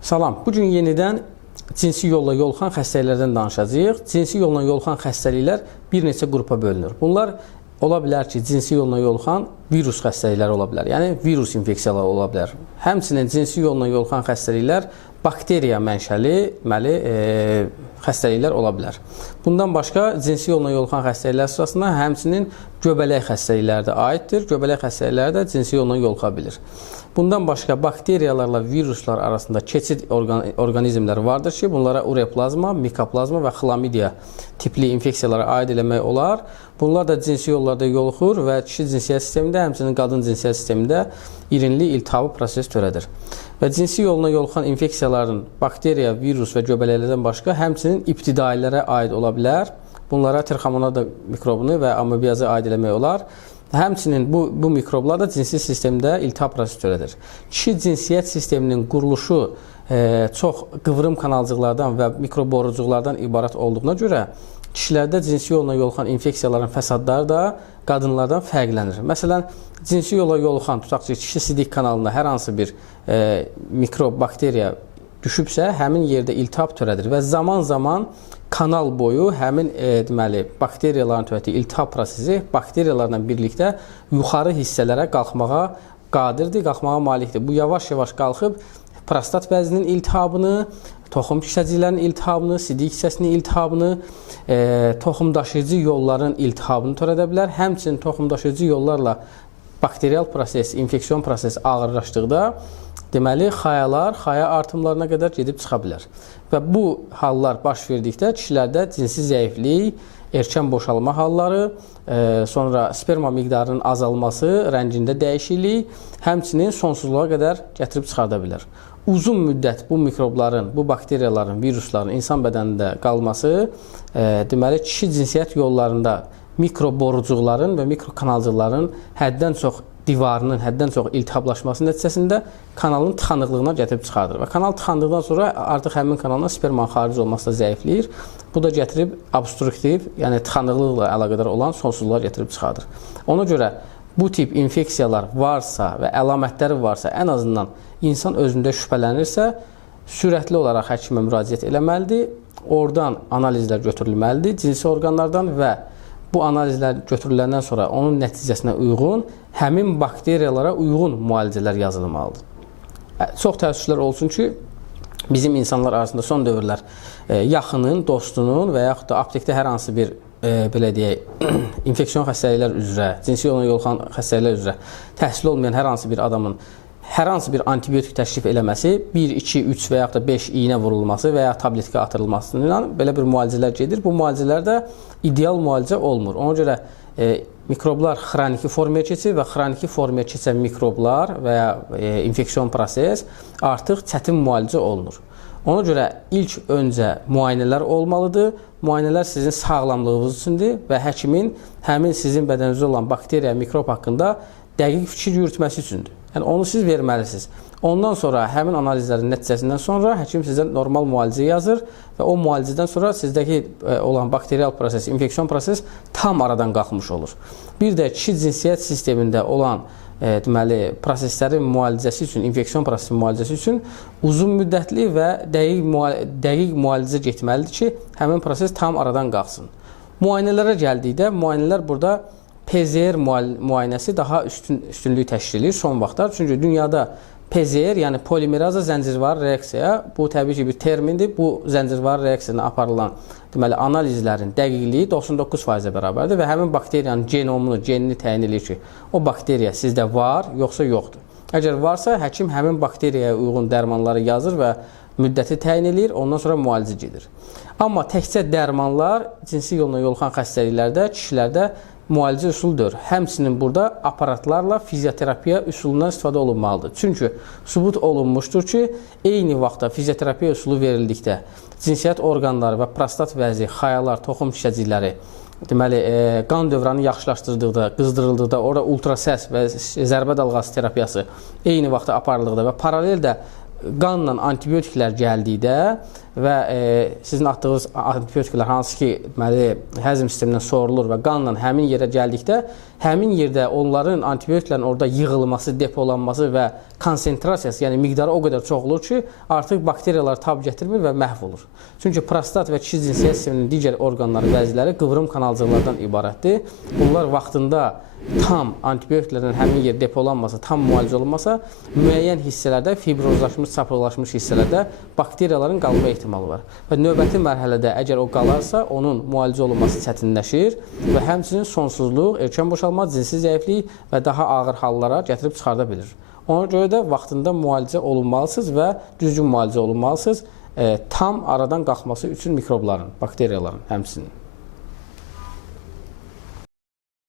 Salam. Bugün yenidən cinsi yolla yoluxan xəstəliklərdən danışacağıq. Cinsi yolla yoluxan xəstəliklər bir neçə qrupa bölünür. Bunlar ola bilər ki, cinsi yolla yoluxan virus xəstəlikləri ola bilər. Yəni virus infeksiyaları ola bilər. Həmçinin cinsi yolla yoluxan xəstəliklər bakteriya mənşəli xəstəliklər ola bilər. Bundan başqa cinsi yolla yoluxan xəstəliklər sırasında həmçinin göbələk xəstəlikləri də aiddir. Göbələk xəstəlikləri də cinsi yolla yoluxa bilir. Bundan başqa bakteriyalarla viruslar arasında keçid orqanizmlər vardır ki, bunlara ureoplazma, mikoplazma və xlamidiya tipli infeksiyalara aid eləmək olar. Bunlar da cinsi yollarda yoluxur və kişi cinsiyyət sistemində, həmçinin qadın cinsiyyət sistemində irinli iltihabı proses törədir. Və cinsi yolla yoluxan infeksiyaların bakteriya, virus və göbələklərdən başqa həmçinin ibtidailərə aid ola bilər. Bunlara Trichomonaga mikrobunu və amebiyazı aid eləmək olar. Həmçinin bu mikroblar da cinsi sistemdə iltihab prosesi törədir. Kişi cinsiyyət sisteminin quruluşu çox qıvrım kanalcıqlardan və mikroborucuqlardan ibarət olduğuna görə kişilərdə cinsi yolla yoluxan infeksiyaların fəsadları da qadınlardan fərqlənir. Məsələn, cinsi yolla yoluxan, tutaq ki, kişi sidik kanalında hər hansı bir mikrob, bakteriya düşübsə, həmin yerdə iltihab törədir və zaman-zaman kanal boyu həmin deməli bakteriyaların törətdiyi iltihab prosesi bakteriyalarla birlikdə yuxarı hissələrə qalxmağa qadirdir, qalxmağa malikdir. Bu yavaş-yavaş qalxıb prostat vəzinin iltihabını, toxum hissəciklərinin iltihabını, sidik hissəsinin iltihabını, toxum daşıyıcı yolların iltihabını törədə bilər. Həmçinin toxum daşıyıcı yollarla bakteriyal proses, infeksiyon prosesi ağırlaşdıqda deməli, xaya artımlarına qədər gedib çıxa bilər. Və bu hallar baş verdikdə kişilərdə cinsi zəiflik, erkən boşalma halları, sonra sperma miqdarının azalması, rəngində dəyişiklik, həmçinin sonsuzluğa qədər gətirib çıxarda bilər. Uzun müddət bu mikrobların, bu bakteriyaların, virusların insan bədənində qalması, deməli, kişi cinsiyyət yollarında mikroborucuqların və mikrokanalcıqların həddən çox divarının həddən çox iltihablaşması nəticəsində kanalın tıxanıqlığına gətirib çıxardır. Və kanal tıxandıqdan sonra artıq həmin kanaldan spermanın xaric olması da zəifləyir. Bu da gətirib obstruktiv, yəni tıxanıqlıqla əlaqədar olan sonsuzluğa gətirib çıxardır. Ona görə bu tip infeksiyalar varsa və əlamətləri varsa, ən azından insan özündə şübhələnirsə, sürətli olaraq həkimə müraciət eləməlidir. Oradan analizlər götürülməlidir cinsi orqanlardan və bu analizlər götürüləndən sonra onun nəticəsinə uyğun, həmin bakteriyalara uyğun müalicələr yazılmalıdır. Çox təəssüflər olsun ki, bizim insanlar arasında son dövrlər yaxının, dostunun və yaxud da aptekdə hər hansı bir belə deyək, infeksiyon xəstəliklər üzrə, cinsi yolla yoluxan xəstəliklər üzrə təhsil olmayan hər hansı bir adamın hər hansı bir antibiotik təşrif eləməsi, 1, 2, 3 və yaxud da 5 iynə vurulması və ya tabletka atılmasıyla belə bir müalicələr gedir. Bu müalicələrdə ideal müalicə olmur. Ona görə mikroblar xroniki formaya keçir və xroniki formaya keçən mikroblar və ya infeksiyon proses artıq çətin müalicə olunur. Ona görə ilk öncə müayinələr olmalıdır. Müayinələr sizin sağlamlığınız üçündür və həkimin həmin sizin bədəninizdə olan bakteriya, mikrob haqqında dəqiq fikir yürütməsi üçündür. Yəni onu siz verməlisiniz. Ondan sonra həmin analizlərin nəticəsindən sonra həkim sizə normal müalicə yazır və o müalicədən sonra sizdəki olan bakteriyal proses, infeksiyon proses tam aradan qalxmış olur. Bir də kişi cinsiyyət sistemində olan deməli proseslərin müalicəsi üçün, infeksiyon prosesinin müalicəsi üçün uzun müddətli və dəqiq müalicə getməlidir ki, həmin proses tam aradan qalxsın. Müayinələrə gəldikdə, müayinələr burada PCR müayinəsi daha üstünlük təşkil edir son vaxtlar. Çünki dünyada PCR, yəni polimeraza zəncirvari reaksiya, bu təbii ki bir termindir. Bu zəncirvari reaksiyasına aparılan deməli analizlərin dəqiqliyi 99%-ə bərabərdir və həmin bakteriyanın genomunu, genini təyin edir ki, o bakteriya sizdə var, yoxsa yoxdur. Əgər varsa, həkim həmin bakteriyaya uyğun dərmanları yazır və müddəti təyin edir, ondan sonra müalicə gedir. Amma təkcə dərmanlar cinsi yolla yoluxan xəstəliklərdə, kişilərdə müalicə üsuludur. Həmçinin burada aparatlarla fizioterapiya üsulundan istifadə olunmalıdır. Çünki sübut olunmuşdur ki, eyni vaxtda fizioterapiya üsulu verildikdə cinsiyyət orqanları və prostat vəzi, xayalar, toxum hissəcikləri, deməli, qan dövranı yaxşılaşdırdıqda, qızdırıldıqda, orada ultrasəs və zərbə dalğası terapiyası eyni vaxtda aparıldıqda və paralel də qanla antibiotiklər gəldikdə və sizin atdığınız antibiotiklər hansı ki, deməli, həzm sistemindən sorulur və qanla həmin yerə gəldikdə, həmin yerdə onların antibiotiklərin orada yığılması, depolanması və konsentrasiyası, yəni miqdarı o qədər çox olur ki, artıq bakteriyalar tab gətirmir və məhv olur. Çünki prostat və kişi cinsiyyət sisteminin digər orqanları, vəziləri qıvrım kanalcıqlardan ibarətdir. Bunlar vaxtında tam antibiotiklərdən həmin yer depolanmasa, tam müalicə olunmasa, müəyyən hissələrdə, fibrozlaşmış, çapıqlaşmış hissələrdə bakteriyaların qalma ehtimalı var. Və növbəti mərhələdə əgər o qalarsa, onun müalicə olunması çətinləşir və həmçinin sonsuzluq, erkən boşalma, cinsi zəiflik və daha ağır hallara gətirib çıxarda bilir. Ona görə də vaxtında müalicə olunmalısınız və düzgün müalicə olunmalısınız tam aradan qalxması üçün mikrobların, bakteriyaların həmçinin.